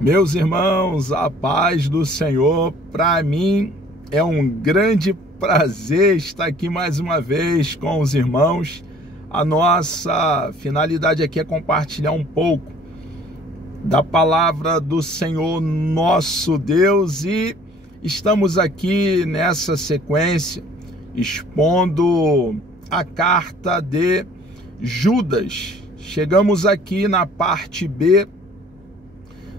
Meus irmãos, a paz do Senhor. Para mim é um grande prazer estar aqui mais uma vez com os irmãos. A nossa finalidade aqui é compartilhar um pouco da palavra do Senhor nosso Deus, e estamos aqui nessa sequência expondo a carta de Judas. Chegamos aqui na parte B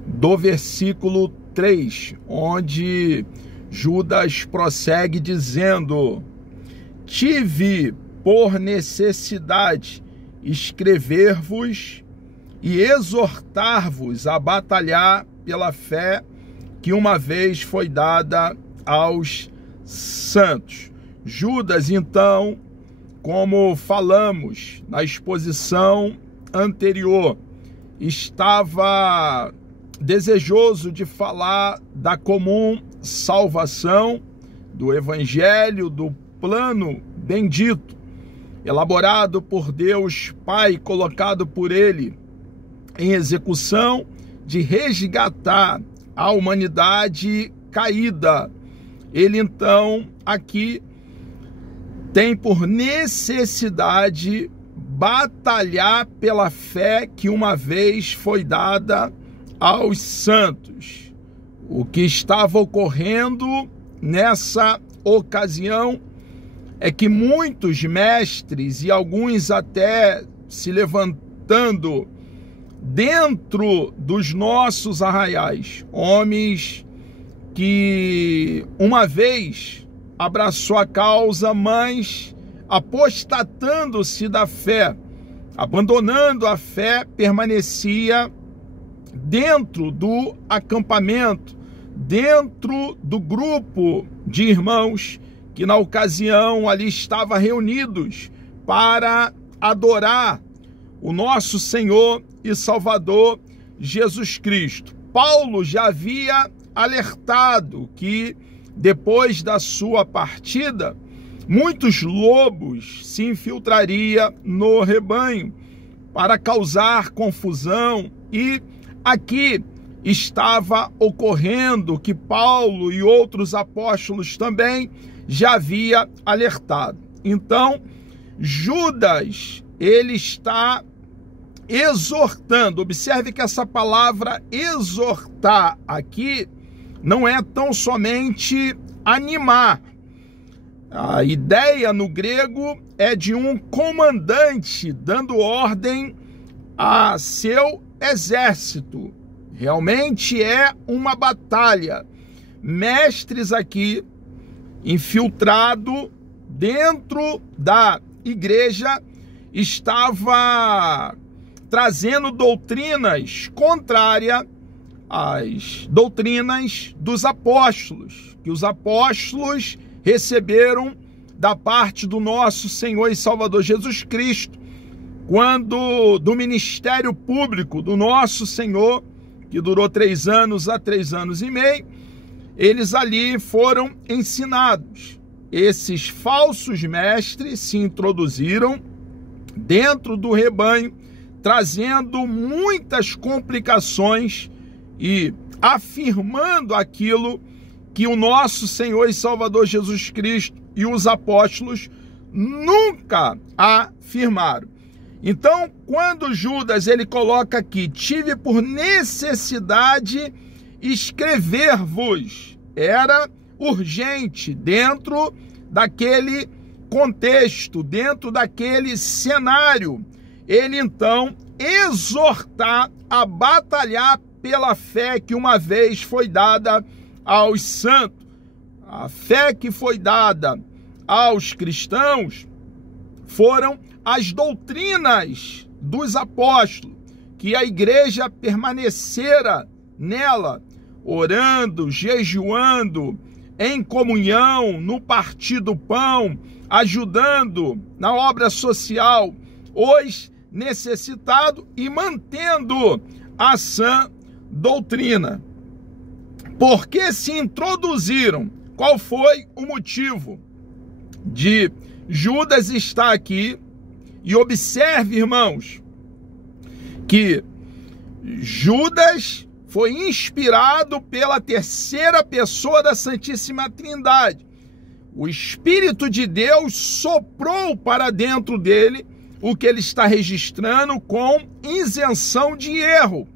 do versículo 3, onde Judas prossegue dizendo: tive por necessidade escrever-vos e exortar-vos a batalhar pela fé que uma vez foi dada aos santos. Judas, então, como falamos na exposição anterior, estava desejoso de falar da comum salvação, do evangelho, do plano bendito, elaborado por Deus Pai, colocado por Ele em execução, de resgatar a humanidade caída. Ele então aqui tem por necessidade batalhar pela fé que uma vez foi dada aos santos. O que estava ocorrendo nessa ocasião é que muitos mestres, e alguns até se levantando dentro dos nossos arraiais, homens que uma vez abraçou a causa, mas apostatando-se da fé, abandonando a fé, permanecia dentro do acampamento, dentro do grupo de irmãos que na ocasião ali estavam reunidos para adorar o nosso Senhor e Salvador Jesus Cristo. Paulo já havia alertado que depois da sua partida, muitos lobos se infiltrariam no rebanho para causar confusão, e aqui estava ocorrendo que Paulo e outros apóstolos também já havia alertado. Então, Judas, ele está exortando. Observe que essa palavra exortar aqui não é tão somente animar. A ideia no grego é de um comandante dando ordem a seu exército. Realmente é uma batalha. Mestres aqui, infiltrado dentro da igreja, estava trazendo doutrinas contrárias às doutrinas dos apóstolos, que os apóstolos receberam da parte do nosso Senhor e Salvador Jesus Cristo, quando do ministério público do nosso Senhor, que durou 3 anos a 3 anos e meio, eles ali foram ensinados. Esses falsos mestres se introduziram dentro do rebanho, trazendo muitas complicações e afirmando aquilo que o nosso Senhor e Salvador Jesus Cristo e os apóstolos nunca afirmaram. Então, quando Judas ele coloca aqui, tive por necessidade escrever-vos, era urgente dentro daquele contexto, dentro daquele cenário, ele então exortar a batalhar pela fé que uma vez foi dada aos santos. A fé que foi dada aos cristãos foram as doutrinas dos apóstolos, que a igreja permanecera nela, orando, jejuando, em comunhão, no partir do pão, ajudando na obra social os necessitados e mantendo a sã doutrina. Por que se introduziram? Qual foi o motivo de Judas estar aqui? E observe, irmãos, que Judas foi inspirado pela terceira pessoa da Santíssima Trindade. O Espírito de Deus soprou para dentro dele o que ele está registrando com isenção de erro.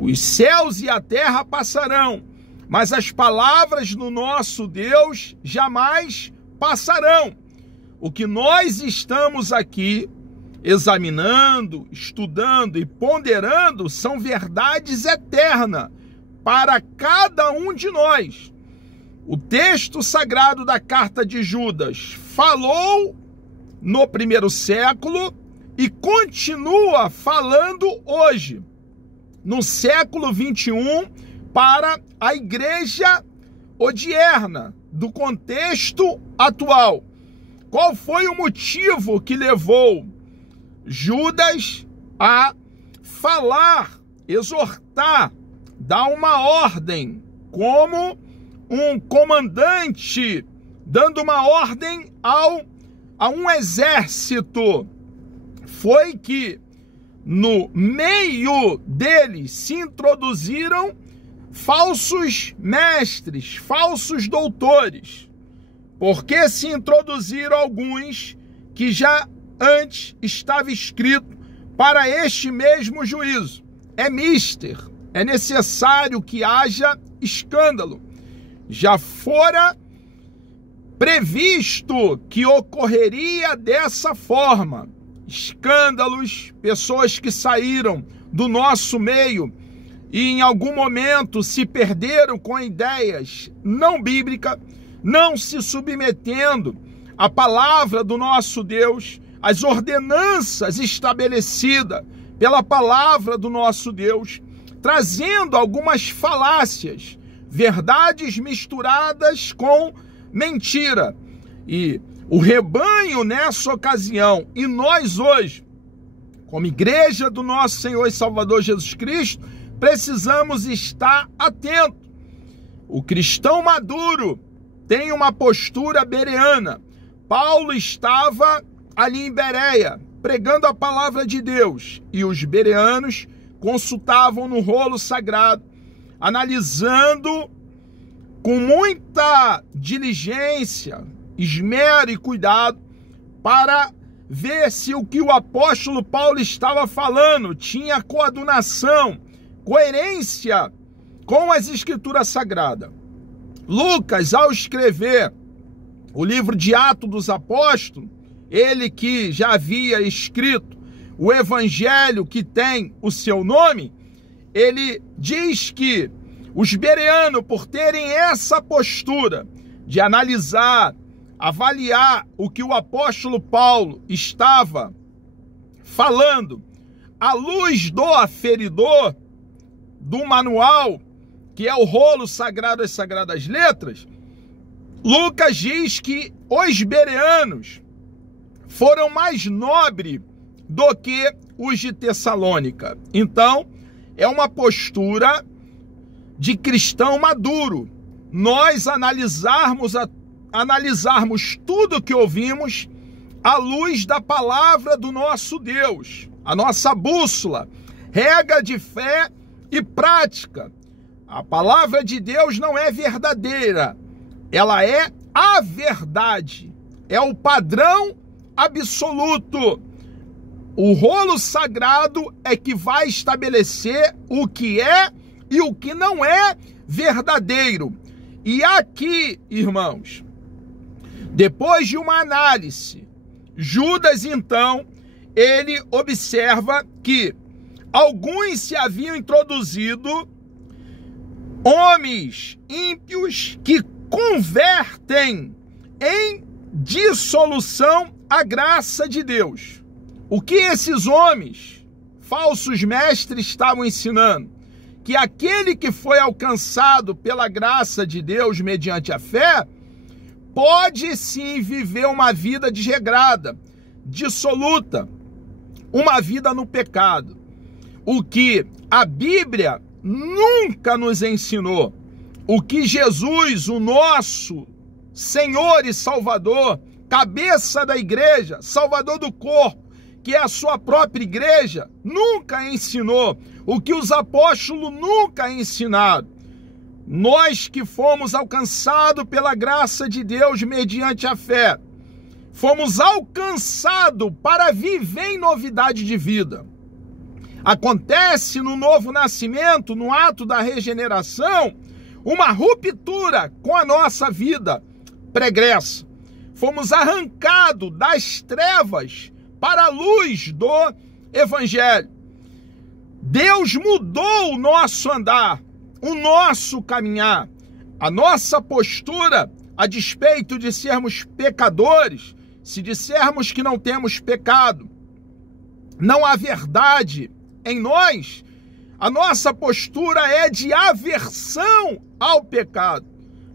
Os céus e a terra passarão, mas as palavras do nosso Deus jamais passarão. O que nós estamos aqui examinando, estudando e ponderando são verdades eternas para cada um de nós. O texto sagrado da carta de Judas falou no primeiro século e continua falando hoje, no século 21, para a igreja odierna, do contexto atual. Qual foi o motivo que levou Judas a falar, exortar, dar uma ordem, como um comandante dando uma ordem a um exército? Foi que no meio deles se introduziram falsos mestres, falsos doutores, porque se introduziram alguns que já antes estava escrito para este mesmo juízo. É necessário que haja escândalo. Já fora previsto que ocorreria dessa forma. Escândalos, pessoas que saíram do nosso meio e em algum momento se perderam com ideias não bíblicas, não se submetendo à palavra do nosso Deus, às ordenanças estabelecidas pela palavra do nosso Deus, trazendo algumas falácias, verdades misturadas com mentira. E o rebanho nessa ocasião, e nós hoje, como igreja do nosso Senhor e Salvador Jesus Cristo, precisamos estar atentos. O cristão maduro tem uma postura bereana. Paulo estava ali em Bereia, pregando a palavra de Deus, e os bereanos consultavam no rolo sagrado, analisando com muita diligência, esmero e cuidado, para ver se o que o apóstolo Paulo estava falando tinha coadunação, coerência com as escrituras sagradas. Lucas, ao escrever o livro de Atos dos Apóstolos, ele que já havia escrito o evangelho que tem o seu nome, ele diz que os bereanos, por terem essa postura de analisar, avaliar o que o apóstolo Paulo estava falando, à luz do aferidor, do manual, que é o rolo sagrado das Sagradas Letras, Lucas diz que os bereanos foram mais nobres do que os de Tessalônica. Então, é uma postura de cristão maduro. Nós analisarmos tudo que ouvimos à luz da palavra do nosso Deus, a nossa bússola, regra de fé e prática. A palavra de Deus não é verdadeira, ela é a verdade, é o padrão absoluto. O rolo sagrado é que vai estabelecer o que é e o que não é verdadeiro. E aqui, irmãos, depois de uma análise, Judas, então, ele observa que alguns se haviam introduzido, homens ímpios que convertem em dissolução a graça de Deus. O que esses homens, falsos mestres, estavam ensinando? Que aquele que foi alcançado pela graça de Deus mediante a fé, pode sim viver uma vida desregrada, dissoluta, uma vida no pecado. O que a Bíblia nunca nos ensinou, o que Jesus, o nosso Senhor e Salvador, cabeça da igreja, Salvador do corpo, que é a sua própria igreja, nunca ensinou. o que os apóstolos nunca ensinaram. Nós que fomos alcançados pela graça de Deus mediante a fé, fomos alcançados para viver em novidade de vida. Acontece no novo nascimento, no ato da regeneração, uma ruptura com a nossa vida pregressa. Fomos arrancados das trevas para a luz do Evangelho. Deus mudou o nosso andar, o nosso caminhar, a nossa postura, a despeito de sermos pecadores. Se dissermos que não temos pecado, não há verdade em nós, a nossa postura é de aversão ao pecado,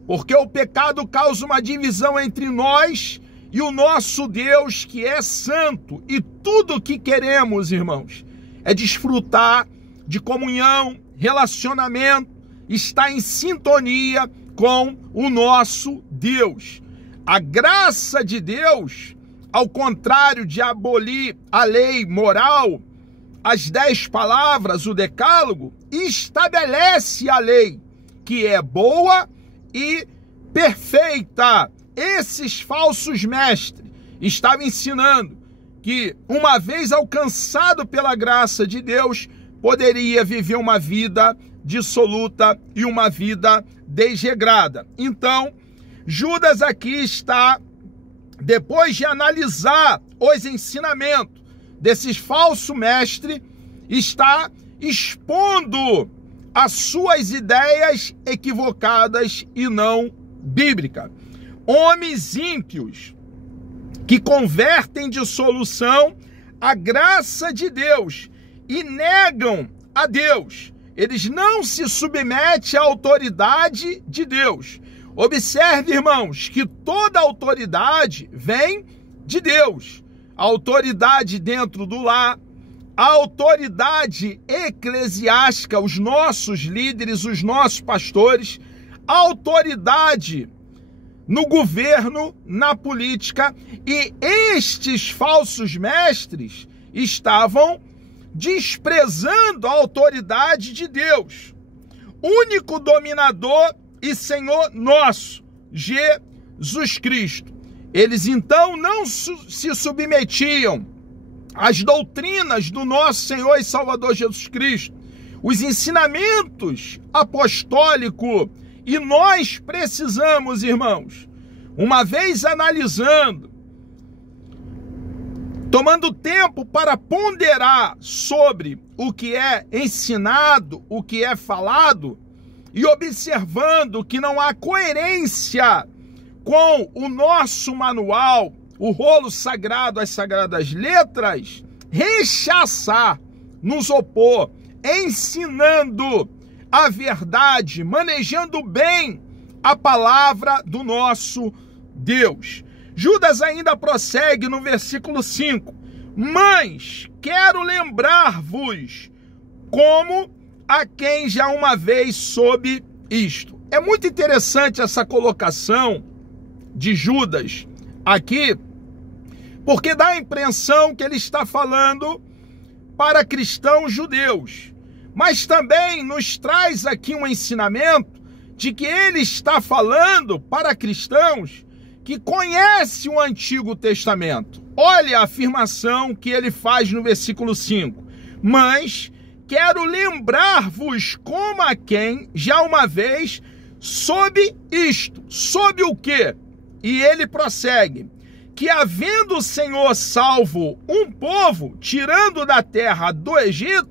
porque o pecado causa uma divisão entre nós e o nosso Deus, que é santo, e tudo o que queremos, irmãos, é desfrutar de comunhão, relacionamento, estar em sintonia com o nosso Deus. A graça de Deus, ao contrário de abolir a lei moral, as 10 palavras, o decálogo, estabelece a lei, que é boa e perfeita. Esses falsos mestres estavam ensinando que, uma vez alcançado pela graça de Deus, poderia viver uma vida dissoluta e uma vida desregrada. Então, Judas aqui está, depois de analisar os ensinamentos desses falsos mestres, está expondo as suas ideias equivocadas e não bíblicas. Homens ímpios que convertem de solução a graça de Deus e negam a Deus. Eles não se submetem à autoridade de Deus. Observe, irmãos, que toda autoridade vem de Deus. A autoridade dentro do lar, a autoridade eclesiástica, os nossos líderes, os nossos pastores, a autoridade no governo, na política, e estes falsos mestres estavam desprezando a autoridade de Deus, único dominador e Senhor nosso, Jesus Cristo. Eles então não se submetiam às doutrinas do nosso Senhor e Salvador Jesus Cristo, os ensinamentos apostólicos. E nós precisamos, irmãos, uma vez analisando, tomando tempo para ponderar sobre o que é ensinado, o que é falado, e observando que não há coerência com o nosso manual, o rolo sagrado, as sagradas letras, rechaçar, nos opor, ensinando a verdade, manejando bem a palavra do nosso Deus. Judas ainda prossegue no versículo 5. Mas quero lembrar-vos como a quem já uma vez soube isto. É muito interessante essa colocação de Judas aqui, porque dá a impressão que ele está falando para cristãos judeus, mas também nos traz aqui um ensinamento de que ele está falando para cristãos que conhecem o Antigo Testamento. Olha a afirmação que ele faz no versículo 5. Mas quero lembrar-vos como a quem já uma vez soube isto. Soube o quê? E ele prossegue, que havendo o Senhor salvo um povo, tirando da terra do Egito,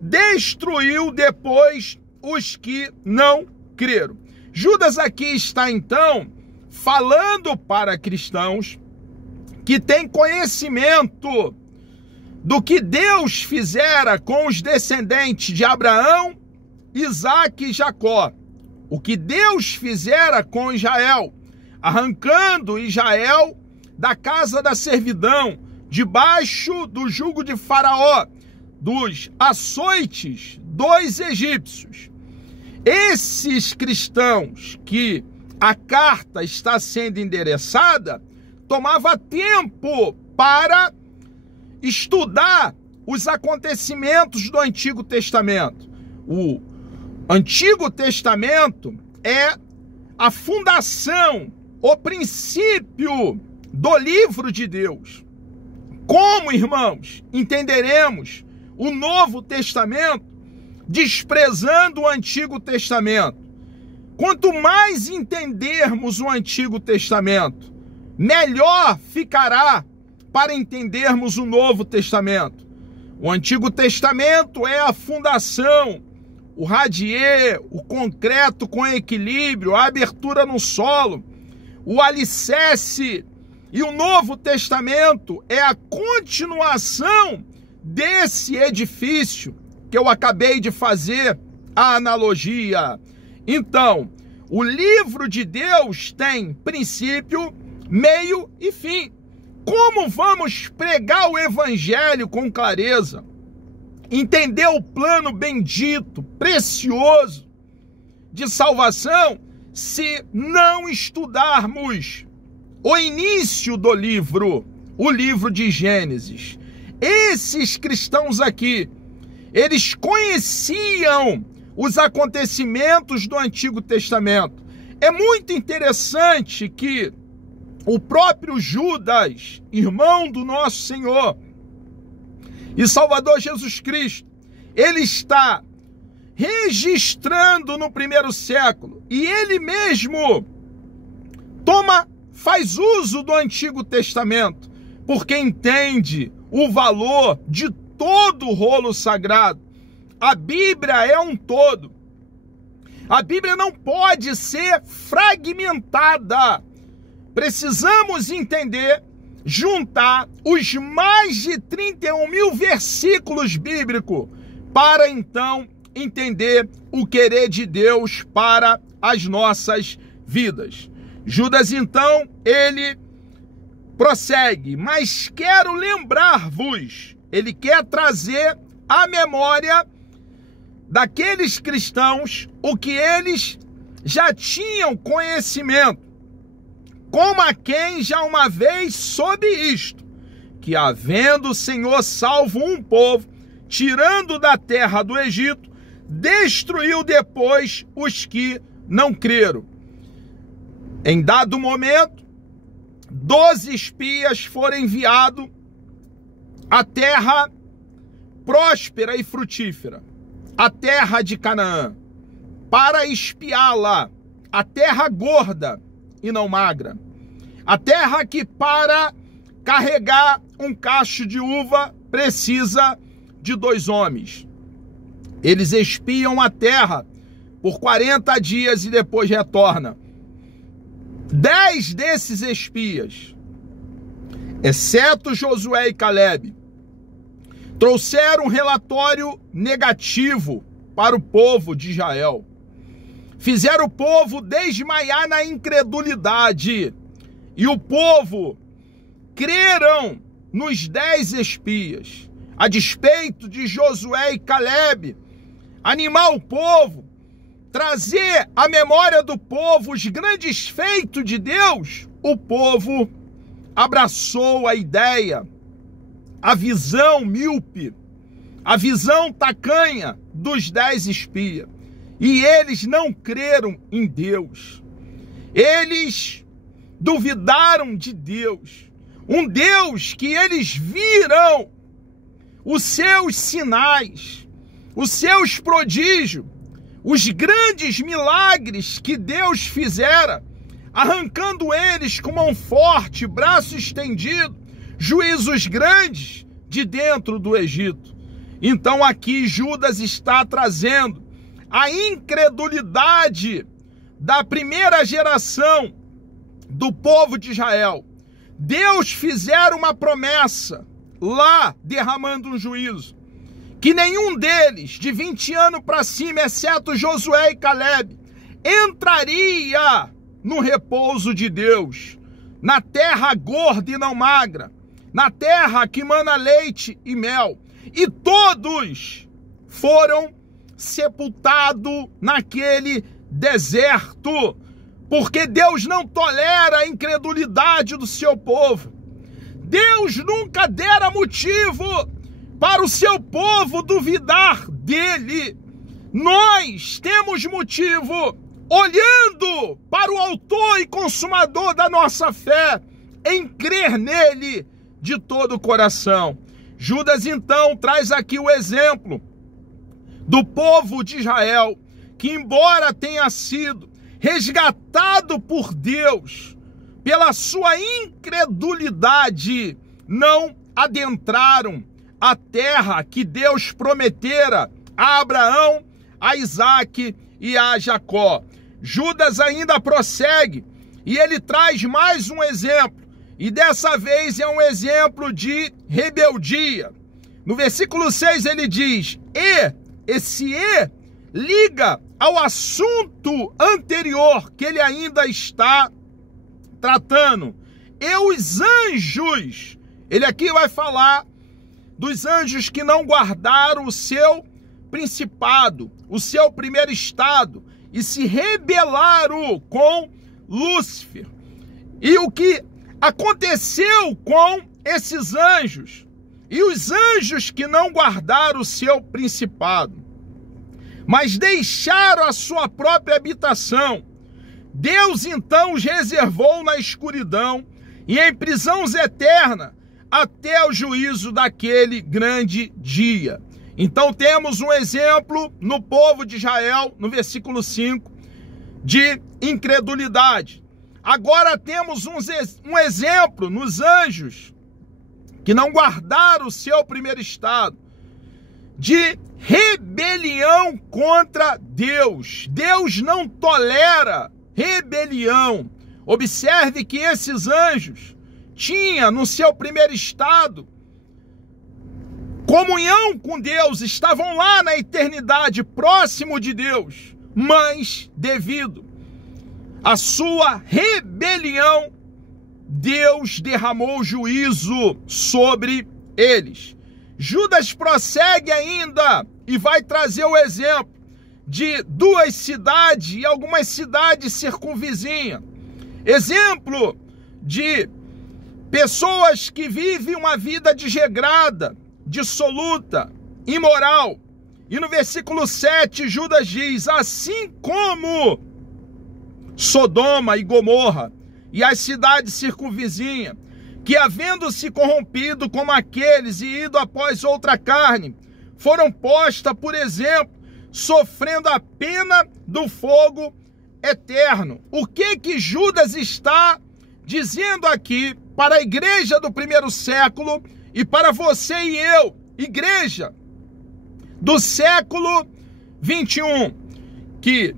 destruiu depois os que não creram. Judas aqui está então falando para cristãos que têm conhecimento do que Deus fizera com os descendentes de Abraão, Isaque e Jacó. O que Deus fizera com Israel, arrancando Israel da casa da servidão, debaixo do jugo de Faraó, dos açoites dos egípcios. Esses cristãos que a carta está sendo endereçada, tomava tempo para estudar os acontecimentos do Antigo Testamento. O Antigo Testamento é a fundação, o princípio do livro de Deus. Como, irmãos, entenderemos o Novo Testamento desprezando o Antigo Testamento? Quanto mais entendermos o Antigo Testamento, melhor ficará para entendermos o Novo Testamento. O Antigo Testamento é a fundação, o radier, o concreto com equilíbrio, a abertura no solo, o alicerce. E o Novo Testamento é a continuação desse edifício que eu acabei de fazer a analogia. Então, o livro de Deus tem princípio, meio e fim. Como vamos pregar o evangelho com clareza? Entender o plano bendito, precioso de salvação, se não estudarmos o início do livro, o livro de Gênesis. Esses cristãos aqui, eles conheciam os acontecimentos do Antigo Testamento. É muito interessante que o próprio Judas, irmão do nosso Senhor e Salvador Jesus Cristo, ele está registrando no primeiro século, e ele mesmo faz uso do Antigo Testamento, porque entende o valor de todo o rolo sagrado. A Bíblia é um todo. A Bíblia não pode ser fragmentada. Precisamos entender, juntar os mais de 31 mil versículos bíblicos para então entender o querer de Deus para as nossas vidas. Judas, então, ele prossegue, mas quero lembrar-vos, ele quer trazer à memória daqueles cristãos o que eles já tinham conhecimento, como a quem já uma vez soube isto, que havendo o Senhor salvo um povo, tirando da terra do Egito, destruiu depois os que não creram. Em dado momento, 12 espias foram enviados à terra próspera e frutífera, a terra de Canaã, para espiá-la, a terra gorda e não magra, a terra que para carregar um cacho de uva precisa de 2 homens. Eles espiam a terra por 40 dias e depois retornam. 10 desses espias, exceto Josué e Calebe, trouxeram um relatório negativo para o povo de Israel. Fizeram o povo desmaiar na incredulidade. E o povo creram nos 10 espias. A despeito de Josué e Calebe animar o povo, trazer à memória do povo os grandes feitos de Deus, o povo abraçou a ideia, a visão míope, a visão tacanha dos 10 espias. E eles não creram em Deus. Eles duvidaram de Deus. Um Deus que eles viram os seus sinais, os seus prodígios, os grandes milagres que Deus fizera, arrancando eles com mão forte, braço estendido, juízos grandes de dentro do Egito. Então aqui Judas está trazendo a incredulidade da primeira geração do povo de Israel. Deus fizera uma promessa lá, derramando um juízo, que nenhum deles, de 20 anos para cima, exceto Josué e Calebe, entraria no repouso de Deus, na terra gorda e não magra, na terra que mana leite e mel. E todos foram sepultados naquele deserto, porque Deus não tolera a incredulidade do seu povo. Deus nunca dera motivo para o seu povo duvidar dele. Nós temos motivo, olhando para o autor e consumador da nossa fé, em crer nele de todo o coração. Judas então traz aqui o exemplo do povo de Israel, que embora tenha sido resgatado por Deus, pela sua incredulidade, não adentraram a terra que Deus prometera a Abraão, a Isaque e a Jacó. Judas ainda prossegue e ele traz mais um exemplo, e dessa vez é um exemplo de rebeldia. No versículo 6 ele diz: esse liga ao assunto anterior que ele ainda está tratando. E os anjos, ele aqui vai falar dos anjos que não guardaram o seu principado, o seu primeiro estado, e se rebelaram com Lúcifer. E o que aconteceu com esses anjos? E os anjos que não guardaram o seu principado, mas deixaram a sua própria habitação, Deus então os reservou na escuridão e em prisões eternas até o juízo daquele grande dia. Então temos um exemplo no povo de Israel, no versículo 5, de incredulidade. Agora temos um exemplo nos anjos que não guardaram o seu primeiro estado, de rebelião contra Deus. Deus não tolera rebelião. Observe que esses anjos tinham no seu primeiro estado comunhão com Deus, estavam lá na eternidade, próximo de Deus, mas devido à sua rebelião, Deus derramou juízo sobre eles. Judas prossegue ainda e vai trazer o exemplo de duas cidades e algumas cidades circunvizinhas. Exemplo de pessoas que vivem uma vida desregrada, dissoluta, imoral. E no versículo 7, Judas diz: assim como Sodoma e Gomorra e as cidades circunvizinhas, que havendo se corrompido como aqueles e ido após outra carne, foram postas, por exemplo, sofrendo a pena do fogo eterno. O que Judas está dizendo aqui para a igreja do primeiro século e para você e eu, igreja do século 21, que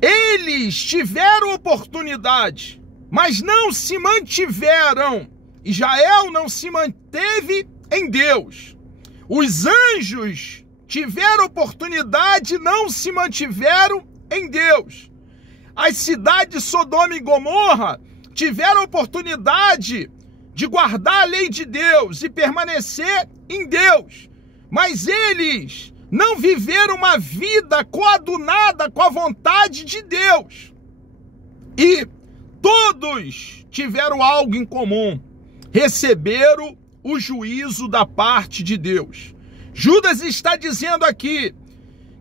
eles tiveram oportunidade, mas não se mantiveram. Israel não se manteve em Deus. Os anjos tiveram oportunidade, não se mantiveram em Deus. As cidades de Sodoma e Gomorra tiveram oportunidade de guardar a lei de Deus e permanecer em Deus, mas eles não viveram uma vida coadunada com a vontade de Deus. E todos tiveram algo em comum: receberam o juízo da parte de Deus. Judas está dizendo aqui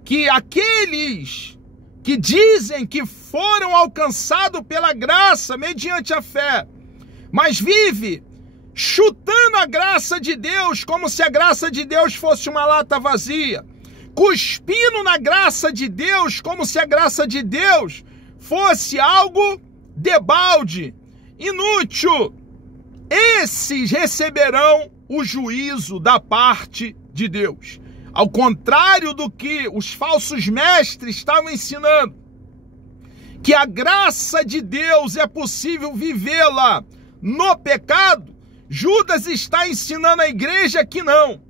que aqueles que dizem que foram alcançados pela graça mediante a fé, mas vive chutando a graça de Deus como se a graça de Deus fosse uma lata vazia, cuspindo na graça de Deus como se a graça de Deus fosse algo debalde, inútil. Esses receberão o juízo da parte de Deus. Ao contrário do que os falsos mestres estavam ensinando, que a graça de Deus é possível vivê-la no pecado, Judas está ensinando a igreja que não,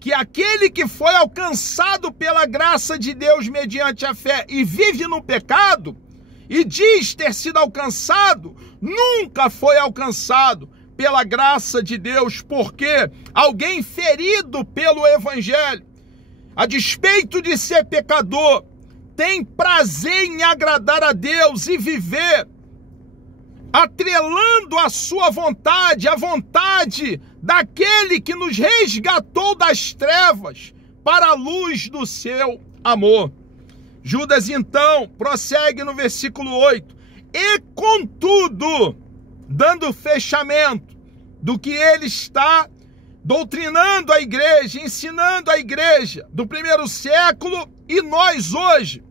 que aquele que foi alcançado pela graça de Deus mediante a fé e vive no pecado, e diz ter sido alcançado, nunca foi alcançado pela graça de Deus, porque alguém ferido pelo evangelho, a despeito de ser pecador, tem prazer em agradar a Deus e viver atrelando a sua vontade, a vontade daquele que nos resgatou das trevas para a luz do seu amor. Judas, então, prossegue no versículo 8. E contudo, dando fechamento do que ele está doutrinando a igreja, ensinando a igreja do primeiro século e nós hoje,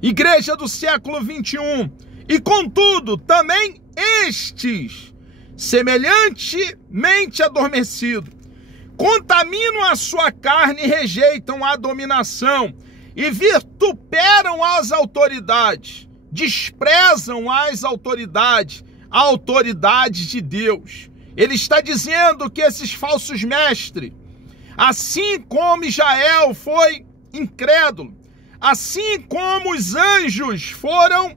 igreja do século 21. E contudo, também estes, semelhantemente adormecidos, contaminam a sua carne e rejeitam a dominação e vituperam as autoridades, desprezam as autoridades, a autoridade de Deus. Ele está dizendo que esses falsos mestres, assim como Israel foi incrédulo, assim como os anjos foram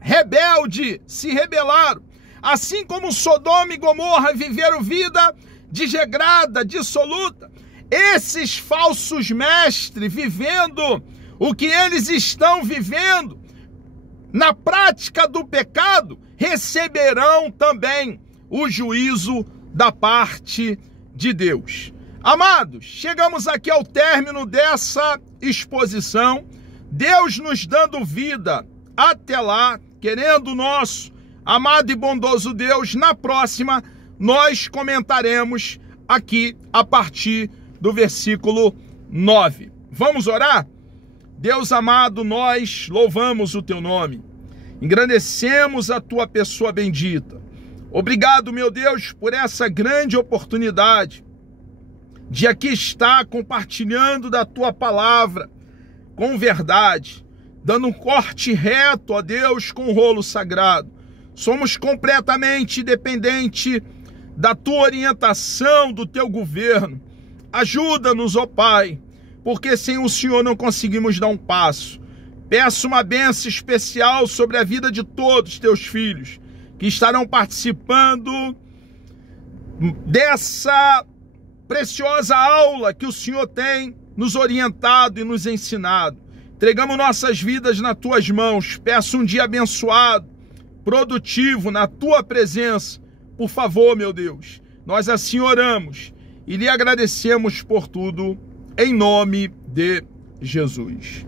rebeldes, se rebelaram, assim como Sodoma e Gomorra viveram vida desregrada, dissoluta, esses falsos mestres vivendo o que eles estão vivendo na prática do pecado, receberão também o juízo da parte de Deus. Amados, chegamos aqui ao término dessa exposição, Deus nos dando vida até lá, querendo o nosso amado e bondoso Deus. Na próxima, nós comentaremos aqui a partir do versículo 9. Vamos orar? Deus amado, nós louvamos o teu nome, engrandecemos a tua pessoa bendita. Obrigado, meu Deus, por essa grande oportunidade de aqui estar compartilhando da tua palavra com verdade, dando um corte reto, ó Deus, com o rolo sagrado. Somos completamente dependentes da tua orientação, do teu governo. Ajuda-nos, ó Pai, porque sem o Senhor não conseguimos dar um passo. Peço uma bênção especial sobre a vida de todos teus filhos que estarão participando dessa preciosa aula que o Senhor tem nos orientado e nos ensinado. Entregamos nossas vidas nas tuas mãos. Peço um dia abençoado, produtivo, na tua presença. Por favor, meu Deus, nós assim oramos e lhe agradecemos por tudo, em nome de Jesus.